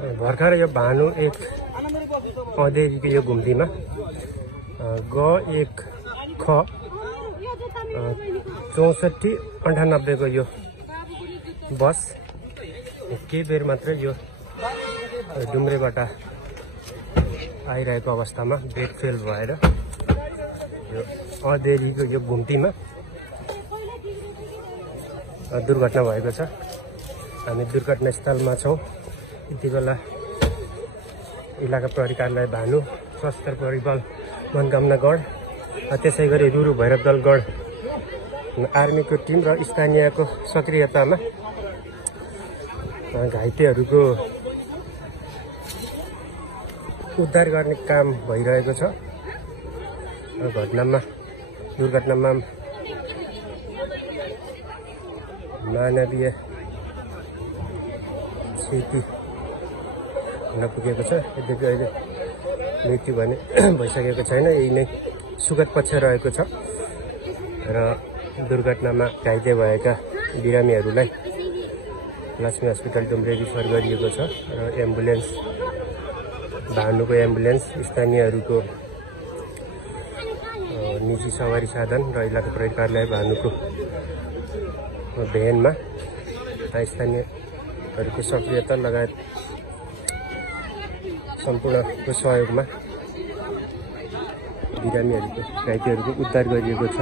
भर्खर यो भानु एक अँधेरीको यो घुम्तीमा ग 1 ख 6498 को यो बस केही बेर मात्र यो डुम्रेबाट आइरहेको अवस्थामा ब्रेक फेल भएर यो अँधेरीको यो घुम्तीमा दुर्घटना भएको छ। हामी दुर्घटना स्थलमा छौं। यति बेला इलाका प्रहरी कार्यालय भानु, सशस्त्र प्रहरी बल मनकामनागढ, त्यसै गरी रुरु भैरव दलगढ आर्मीको टिम र स्थानीयको सक्रियतामा घाइतेहरूको उद्धार गर्ने काम भइरहेको छ। दुर्घटनामा मानवीय क्षति हुन पुगेको छ। यद्यपि अहिले मृत्यु भने भइसकेको छैन, यही नै सुखद पक्ष रहेको छ र दुर्घटनामा घाइते भएका बिरामीहरूलाई लक्ष्मी हस्पिटल डुम्रे रिफर गरिएको छ र एम्बुलेन्स, भानुको एम्बुलेन्स, स्थानीयहरूको निजी सवारी साधन र इलाका प्रहरी कार्यालय भानुको भ्यानमा स्थानीयहरूको सक्रियता लगायत सम्पूर्णको सहयोगमा बिरामीहरूको, घाइतेहरूको उद्धार गरिएको छ।